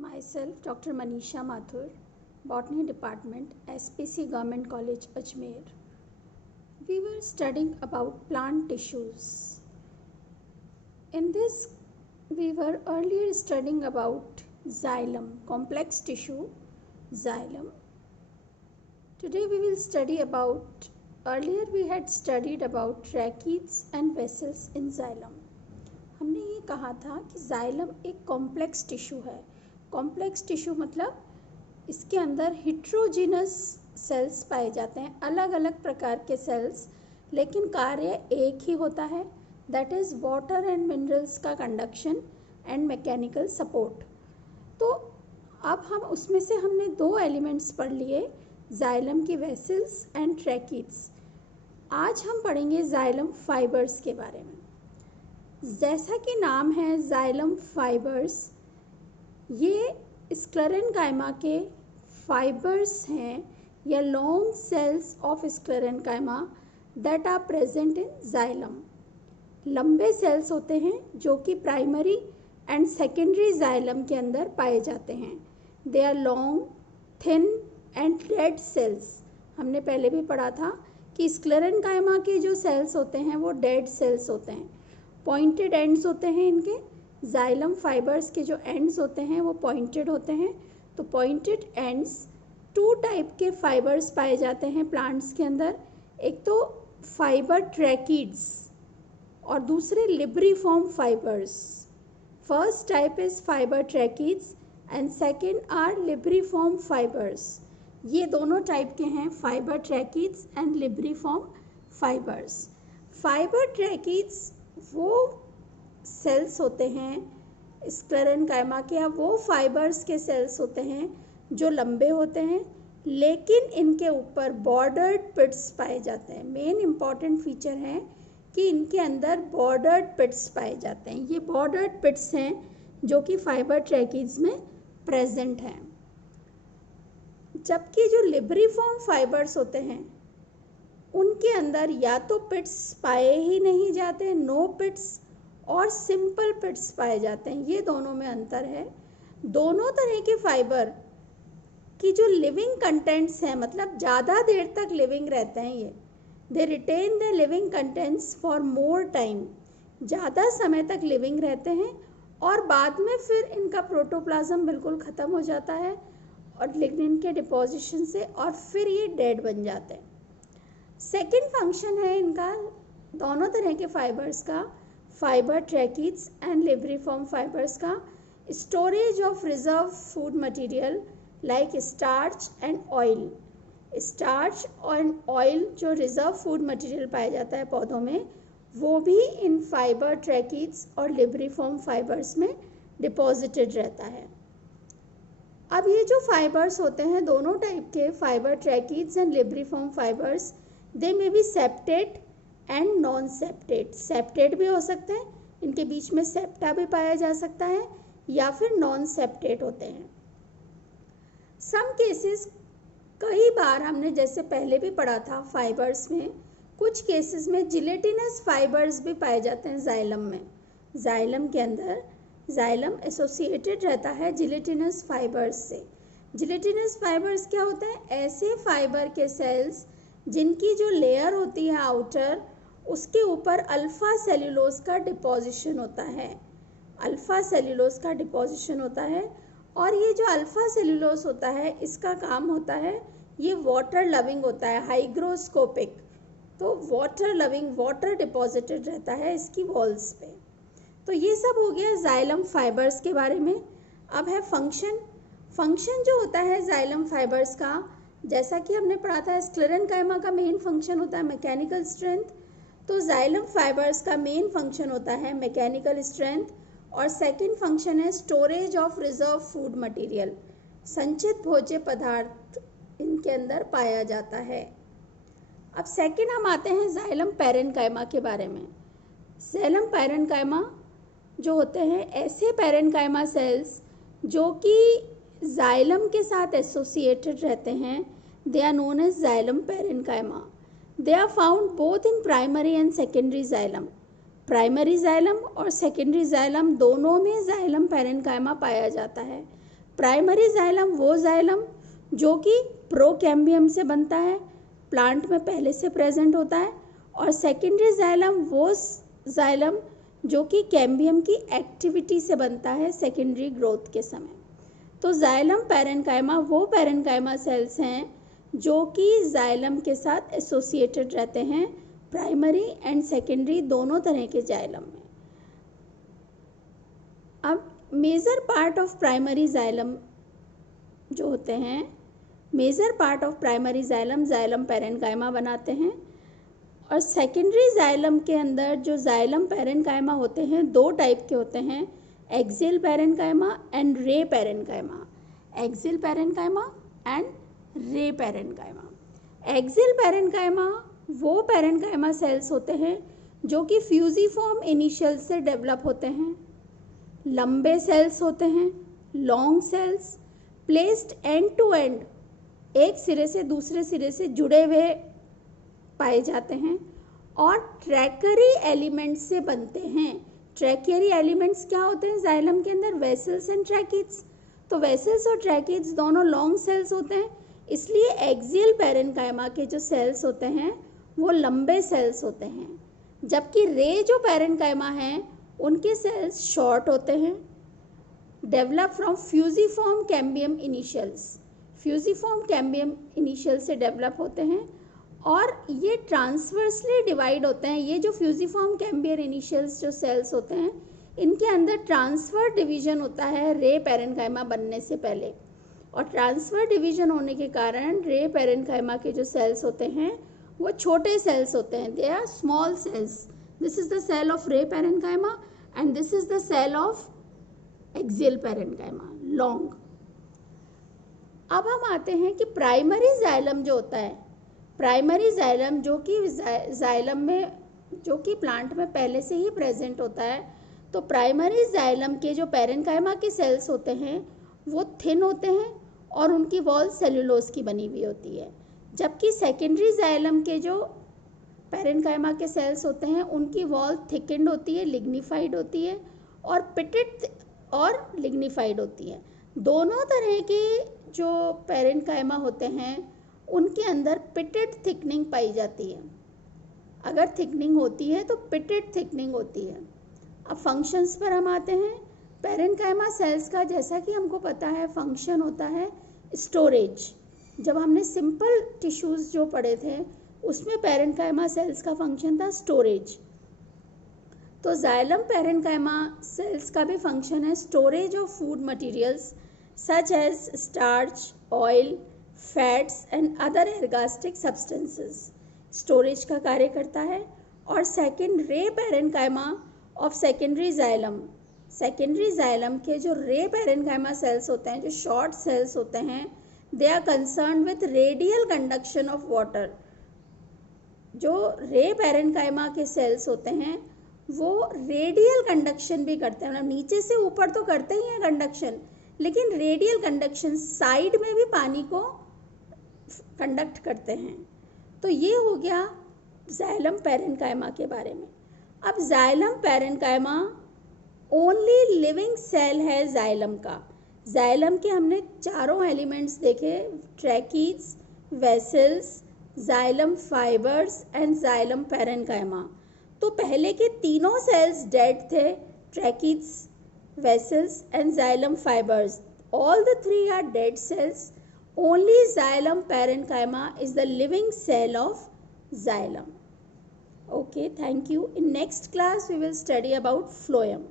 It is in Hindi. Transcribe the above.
Myself, Dr. Manisha Mathur, Botany Department, SPC Government College, Ajmer. We were studying about plant tissues. In this, we were earlier studying about xylem, complex tissue, xylem. Today we will study about, earlier we had studied about tracheids and vessels in xylem. हमने ये कहा था कि xylem एक कॉम्प्लेक्स टिश्यू है. कॉम्प्लेक्स टिश्यू मतलब इसके अंदर हिट्रोजिनस सेल्स पाए जाते हैं, अलग अलग प्रकार के सेल्स, लेकिन कार्य एक ही होता है, that is water and minerals का कंडक्शन एंड मैकेनिकल सपोर्ट. तो अब हम उसमें से हमने दो एलिमेंट्स पढ़ लिए, जाइलम की वेसल्स एंड ट्रैकीड्स. आज हम पढ़ेंगे जाइलम फाइबर्स के बारे में. जैसा कि नाम है जाइलम फाइबर्स, ये स्क्लेरेनकाइमा के फाइबर्स हैं या long cells of sclerenchyma that are present in xylem. लंबे सेल्स होते हैं जो कि प्राइमरी एंड सेकेंडरी जाइलम के अंदर पाए जाते हैं. They are long, thin and dead cells. हमने पहले भी पढ़ा था कि स्क्लेरेनकाइमा के जो सेल्स होते हैं वो डेड सेल्स होते हैं, पॉइंटेड एंड्स होते हैं इनके. जाइलम फाइबर्स के जो एंड्स होते हैं वो पॉइंटेड होते हैं. तो पॉइंटेड एंड्स, टू टाइप के फाइबर्स पाए जाते हैं प्लांट्स के अंदर. एक तो फाइबर ट्रैकीड्स और दूसरे libriform fibres. First type is fibre tracheids and second are libriform fibres. ये दोनों टाइप के हैं, fibre tracheids and libriform fibres. Fibre tracheids वो सेल्स होते हैं स्क्लेरेनकाइमा के, या वो फाइबर्स के सेल्स होते हैं जो लंबे होते हैं, लेकिन इनके ऊपर बॉर्डर्ड पिट्स पाए जाते हैं. मेन इम्पॉर्टेंट फीचर है कि इनके अंदर बॉर्डर्ड पिट्स पाए जाते हैं. ये बॉर्डर्ड पिट्स हैं जो कि फाइबर ट्रैकीड्स में प्रेजेंट हैं. जबकि जो लिब्रीफॉर्म फाइबर्स होते हैं उनके अंदर या तो पिट्स पाए ही नहीं जाते, नो पिट्स, और सिंपल पिट्स पाए जाते हैं. ये दोनों में अंतर है. दोनों तरह के फाइबर की जो लिविंग कंटेंट्स हैं, मतलब ज़्यादा देर तक लिविंग रहते हैं, ये they retain the living contents for more time. ज़्यादा समय तक लिविंग रहते हैं और बाद में फिर इनका प्रोटोप्लाज्म बिल्कुल ख़त्म हो जाता है और लिग्निन के डिपोजिशन से, और फिर ये डेड बन जाते हैं. सेकेंड फंक्शन है इनका, दोनों तरह के फाइबर्स का, fibre tracheids and libriform fibres का, storage of reserve food material like starch and oil. Starch and oil जो रिजर्व फूड मटेरियल पाया जाता है पौधों में, वो भी इन फाइबर ट्रैकीड्स और लिब्रीफॉर्म फाइबर्स में डिपॉजिटेड रहता है. अब ये जो फाइबर्स होते हैं, दोनों टाइप के fibre tracheids and libriform fibres, they may be septate and non septate. Septate भी हो सकते हैं, इनके बीच में सेप्टा भी पाया जा सकता है, या फिर नॉन सेप्टेट होते हैं. सम केसेस, कई बार हमने जैसे पहले भी पढ़ा था फाइबर्स में, कुछ केसेस में जिलेटिनस फाइबर्स भी पाए जाते हैं जाइलम में. जाइलम के अंदर जाइलम एसोसिएटेड रहता है जिलेटिनस फाइबर्स से. जिलेटिनस फाइबर्स क्या होते हैं? ऐसे फाइबर के सेल्स जिनकी जो लेयर होती है आउटर, उसके ऊपर अल्फा सेल्यूलोज का डिपोजिशन होता है. अल्फा सेल्यूलोज का डिपोजिशन होता है, और ये जो अल्फा सेल्यूलोज होता है, इसका काम होता है, ये वाटर लविंग होता है, हाइग्रोस्कोपिक. तो वाटर लविंग, वाटर डिपॉजिटेड रहता है इसकी वॉल्स पे. तो ये सब हो गया जाइलम फाइबर्स के बारे में. अब है फंक्शन. फंक्शन जो होता है जाइलम फाइबर्स का, जैसा कि हमने पढ़ा था, स्क्लेरेनकाइमा का मेन फंक्शन होता है मैकेनिकल स्ट्रेंथ. तो जाइलम फाइबर्स का मेन फंक्शन होता है मैकेनिकल स्ट्रेंथ, और सेकंड फंक्शन है storage of reserve food material. संचित भोज्य पदार्थ इनके अंदर पाया जाता है. अब सेकंड हम आते हैं जाइलम पैरेन्काइमा के बारे में. जाइलम पैरेन्काइमा जो होते हैं ऐसे पैरेन्काइमा सेल्स जो कि जाइलम के साथ एसोसिएटेड रहते हैं, they are known as xylem parenchyma. They are found both in primary and secondary xylem. Primary xylem और सेकेंडरी जाइलम दोनों में जाइलम पैरेन्काइमा पाया जाता है. प्राइमरी जाइलम वो जाइलम जो कि प्रोकैम्बियम से बनता है, प्लांट में पहले से प्रेजेंट होता है, और सेकेंडरी जाइलम वो जाइलम जो कि कैम्बियम की एक्टिविटी से बनता है सेकेंडरी ग्रोथ के समय। तो जाइलम पैरेन्काइमा वो पैरेन्काइमा सेल्स हैं जो कि जाइलम के साथ एसोसिएटेड रहते हैं प्राइमरी एंड सेकेंडरी दोनों तरह के जाइलम में। अब major part of primary xylem जो होते हैं, major part of primary xylem xylem parenchyma बनाते हैं, और सेकेंडरी जाइलम के अंदर जो जाइलम पैरेन्काइमा होते हैं दो टाइप के होते हैं, एक्सियल पैरेन्काइमा एंड रे पैरेन्काइमा। एक्सियल पैरेन्काइमा एंड रे पैरेन्काइमा। एक्सियल पैरेन्काइमा वो पैरेन्काइमा सेल्स होते हैं जो कि फ्यूजिफॉर्म इनिशियल से डेवलप होते हैं, लंबे सेल्स होते हैं, long cells, placed end to end, एक सिरे से दूसरे सिरे से जुड़े हुए पाए जाते हैं, और ट्रैकरी एलिमेंट्स से बनते हैं। ट्रैकेरी एलिमेंट्स क्या होते हैं जाइलम के अंदर? Vessels and tracheids. तो वेसल्स और ट्रैकिड्स दोनों लॉन्ग सेल्स होते हैं, इसलिए एक्सियल पैरेन्काइमा के जो सेल्स होते हैं वो लंबे सेल्स होते हैं, जबकि रे जो पैरेन्काइमा हैं उनके सेल्स शॉर्ट होते हैं, develop from fusiform cambium initials. Fusiform cambium initial से डेवलप होते हैं, और ये ट्रांसवर्सली डिवाइड होते हैं। ये जो फ्यूजिफॉर्म कैम्बियम इनिशियल्स जो सेल्स होते हैं इनके अंदर ट्रांसफर डिवीजन होता है रे पैरेन्काइमा बनने से पहले, और ट्रांसफर डिवीजन होने के कारण रे पैरेन्काइमा के जो सेल्स होते हैं वो छोटे सेल्स होते हैं, they are small cells. This is the cell of ray parenchyma and this is the cell of axial parenchyma, long. अब हम आते हैं कि प्राइमरी जाइलम जो होता है, प्राइमरी जाइलम जो कि जाइलम में जो कि प्लांट में पहले से ही प्रेजेंट होता है, तो प्राइमरी जाइलम के जो पैरेन्काइमा के सेल्स होते हैं वो थिन होते हैं और उनकी वॉल सेलुलोज की बनी हुई होती है, जबकि सेकेंडरी जाइलम के जो पैरेन्काइमा के सेल्स होते हैं उनकी वॉल थिकेंड होती है, लिग्निफाइड होती है, और पिटेड और लिग्निफाइड होती है। दोनों तरह के जो पैरेन्काइमा होते हैं उनके अंदर पिटेड थिकनिंग पाई जाती है। अगर थिकनिंग होती है तो पिटेड थिकनिंग होती है। अब फंक्शंस पर हम आते हैं। पैरेन्काइमा सेल्स का जैसा कि हमको पता है फंक्शन होता है स्टोरेज। जब हमने सिंपल टिश्यूज़ जो पढ़े थे उसमें पैरेन्काइमा सेल्स का फंक्शन था स्टोरेज। तो जाइलम पैरेन्काइमा सेल्स का भी फंक्शन है storage of food materials such as starch, oil, fats and other ergastic substances. Storage का कार्य करता है। और second ray parenchyma of secondary xylem, secondary xylem के जो रे पैरेन्काइमा सेल्स होते हैं, जो शॉर्ट सेल्स होते हैं, they are concern with radial conduction of water. जो रे पैरेन्काइमा के सेल्स होते हैं वो रेडियल कंडक्शन भी करते हैं, मतलब नीचे से ऊपर तो करते ही हैं कंडक्शन, लेकिन रेडियल कंडक्शन साइड में भी पानी को कंडक्ट करते हैं। तो ये हो गया जाइलम पैरेन्काइमा के बारे में। अब xylem parenchyma only living cell है जाइलम का। जाइलम के हमने चारों एलिमेंट्स देखे, tracheids, vessels, xylem fibres and xylem parenchyma. तो पहले के तीनों सेल्स डेड थे, tracheids, vessels and xylem fibres. All the three are dead cells. Only xylem parenchyma is the living cell of xylem. Okay, thank you. In next class we will study about phloem.